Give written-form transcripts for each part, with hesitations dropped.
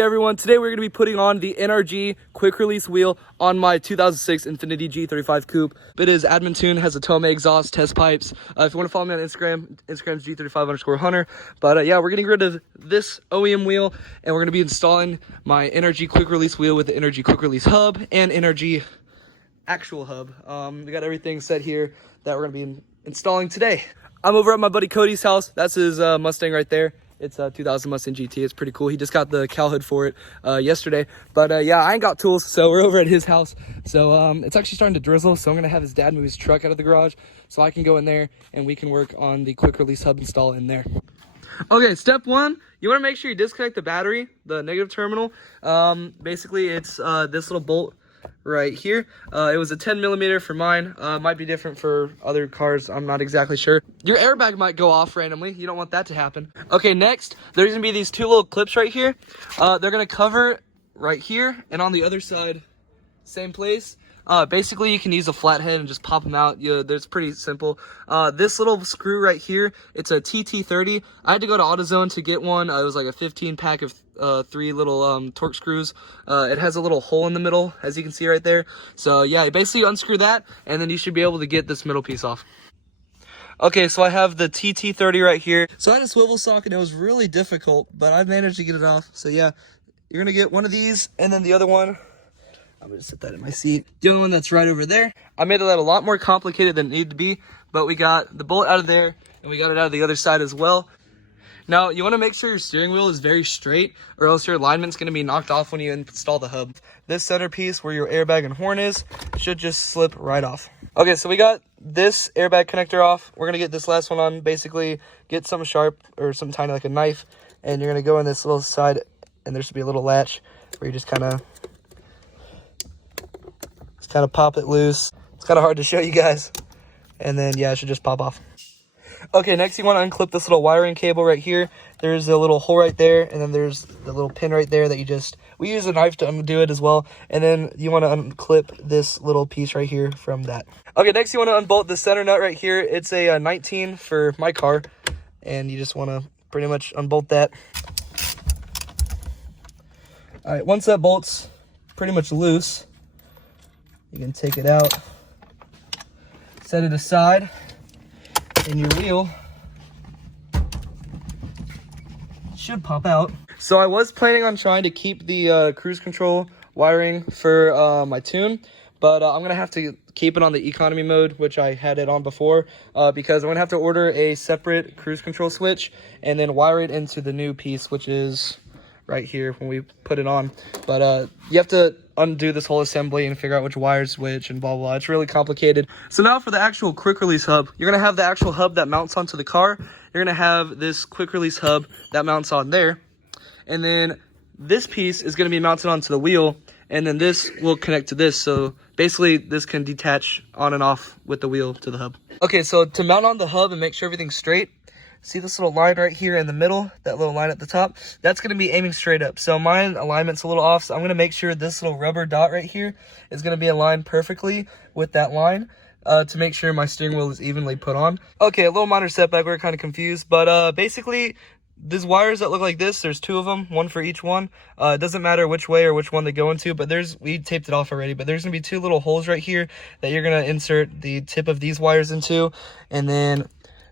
Okay everyone, today we're going to be putting on the NRG quick release wheel on my 2006 Infiniti G35 coupe. It is admin tune, has a Tome exhaust, test pipes. If you want to follow me on Instagram, Instagram's G35_Hunter. But yeah, we're getting rid of this OEM wheel and we're going to be installing my NRG quick release wheel with the NRG quick release hub and NRG actual hub. We got everything set here that we're going to be installing today. I'm over at my buddy Cody's house. That's his Mustang right there. It's a 2000 Mustang GT. It's pretty cool. He just got the cowl hood for it yesterday. But yeah, I ain't got tools, so we're over at his house. So it's actually starting to drizzle, so I'm going to have his dad move his truck out of the garage so I can go in there and we can work on the quick release hub install in there. Okay, step one, you want to make sure you disconnect the battery, the negative terminal. Basically, it's this little bolt right here. It was a 10mm for mine. Might be different for other cars. I'm not exactly sure. Your airbag might go off randomly. You don't want that to happen. Okay, next, there's gonna be these two little clips right here. They're gonna cover right here, and on the other side, same place. Basically, you can use a flathead and just pop them out. It's pretty simple. This little screw right here, it's a TT30. I had to go to AutoZone to get one. It was like a 15 pack of 3 little torque screws. It has a little hole in the middle, as you can see right there. So yeah, you basically unscrew that, and then you should be able to get this middle piece off. Okay, so I have the TT30 right here. So I had a swivel socket, and it was really difficult, but I managed to get it off. So yeah, you're gonna get one of these, and then the other one, I'm gonna set that in my seat. The only one that's right over there. I made that a lot more complicated than it needed to be, but we got the bolt out of there and we got it out of the other side as well. Now, you wanna make sure your steering wheel is very straight or else your alignment's gonna be knocked off when you install the hub. This centerpiece where your airbag and horn is should just slip right off. Okay, so we got this airbag connector off. We're gonna get this last one on. Basically, get something sharp or something tiny like a knife, and you're gonna go in this little side and there should be a little latch where you just kind of pop it loose. It's kind of hard to show you guys. And then, yeah, it should just pop off. Okay, next you want to unclip this little wiring cable right here. There's a little hole right there, and then there's the little pin right there that we use a knife to undo it as well. And then you want to unclip this little piece right here from that. Okay, next you want to unbolt the center nut right here. It's a 19 for my car, and you just want to pretty much unbolt that. All right, once that bolt's pretty much loose, you can take it out, set it aside, and your wheel should pop out. So I was planning on trying to keep the cruise control wiring for my tune, but I'm gonna have to keep it on the economy mode, which I had it on before, because I'm gonna have to order a separate cruise control switch and then wire it into the new piece, which is right here when we put it on. But you have to undo this whole assembly and figure out which wires which and blah blah. It's really complicated. So now for the actual quick release hub, you're gonna have the actual hub that mounts onto the car. You're gonna have this quick release hub that mounts on there, and then this piece is gonna be mounted onto the wheel, and then this will connect to this. So basically this can detach on and off with the wheel to the hub. Okay, so to mount on the hub and make sure everything's straight, see this little line right here in the middle, that little line at the top? That's going to be aiming straight up. So mine alignment's a little off, so I'm going to make sure this little rubber dot right here is going to be aligned perfectly with that line to make sure my steering wheel is evenly put on. Okay, a little minor setback, we were kind of confused, but basically these wires that look like this, there's 2 of them, 1 for each one. It doesn't matter which way or which one they go into, but we taped it off already, but there's going to be 2 little holes right here that you're going to insert the tip of these wires into. And then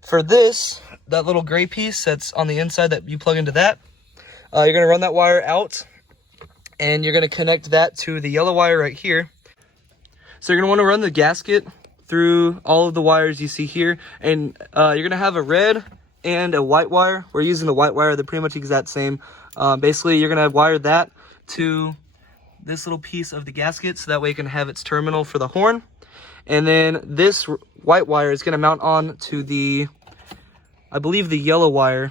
for this, that little gray piece that's on the inside that you plug into that, you're going to run that wire out and you're going to connect that to the yellow wire right here. So you're going to want to run the gasket through all of the wires you see here, and you're going to have a red and a white wire. We're using the white wire, they're pretty much exact same. Basically, you're going to wire that to this little piece of the gasket so that way you can have its terminal for the horn. And then this white wire is going to mount on to the, I believe, the yellow wire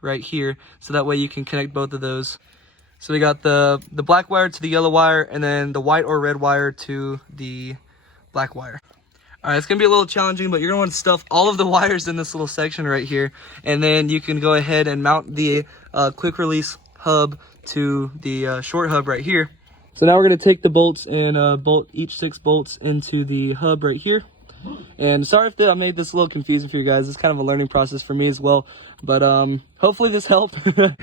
right here, so that way you can connect both of those. So we got the black wire to the yellow wire, and then the white or red wire to the black wire. All right, it's gonna be a little challenging, but you're gonna want to stuff all of the wires in this little section right here, and then you can go ahead and mount the quick release hub to the short hub right here. So now we're gonna take the bolts and bolt each 6 bolts into the hub right here. And sorry if I made this a little confusing for you guys. It's kind of a learning process for me as well, but hopefully this helped.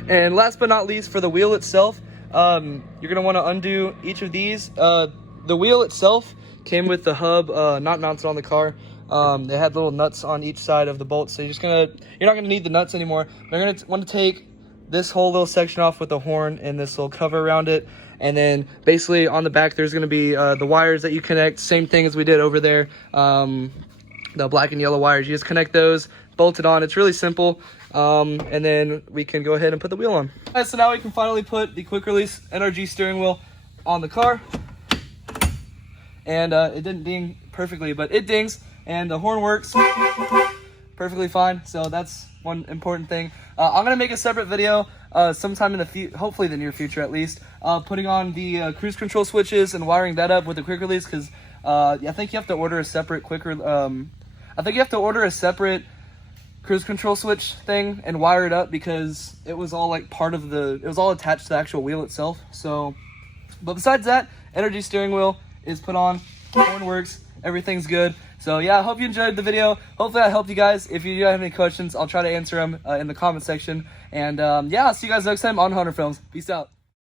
And last but not least, for the wheel itself, you're gonna want to undo each of these. The wheel itself came with the hub, not mounted on the car. They had little nuts on each side of the bolts, so you're not gonna need the nuts anymore. You're gonna want to take this whole little section off with the horn and this little cover around it, and then basically on the back there's gonna be the wires that you connect. Same thing as we did over there. The black and yellow wires, you just connect those, bolt it on. It's really simple. And then we can go ahead and put the wheel on. All right, so now we can finally put the quick release NRG steering wheel on the car. And it didn't ding perfectly, but it dings, and the horn works perfectly fine. So that's one important thing. I'm gonna make a separate video sometime in the hopefully the near future at least, putting on the cruise control switches and wiring that up with the quick release, because I think you have to order a separate cruise control switch thing and wire it up, because it was all like it was all attached to the actual wheel itself. So, but besides that, NRG steering wheel is put on, horn works, everything's good. So yeah, I hope you enjoyed the video. Hopefully I helped you guys. If you do have any questions, I'll try to answer them in the comment section. And yeah, I'll see you guys next time on Hunter Films. Peace out.